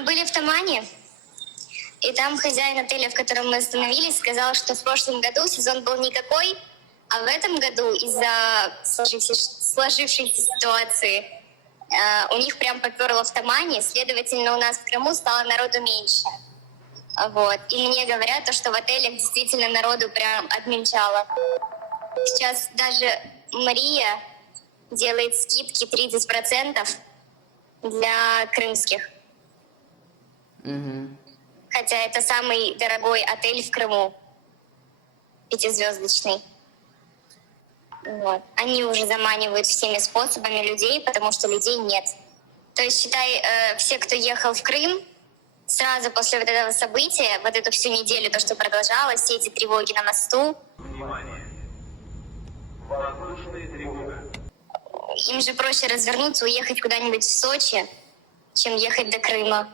Мы были в Тамане, и там хозяин отеля, в котором мы остановились, сказал, что в прошлом году сезон был никакой, а в этом году из-за сложившейся ситуации у них прям поперло в Тамане, следовательно, у нас в Крыму стало народу меньше. Вот. И мне говорят, что в отелях действительно народу прям отмельчало. Сейчас даже Мария делает скидки 30% для крымских. Хотя это самый дорогой отель в Крыму, 5-звездочный. Вот. Они уже заманивают всеми способами людей, потому что людей нет. То есть, считай, все, кто ехал в Крым, сразу после вот этого события, вот эту всю неделю, то, что продолжалось, все эти тревоги на мосту. Внимание! Воздушная тревога. Им же проще развернуться, уехать куда-нибудь в Сочи, чем ехать до Крыма.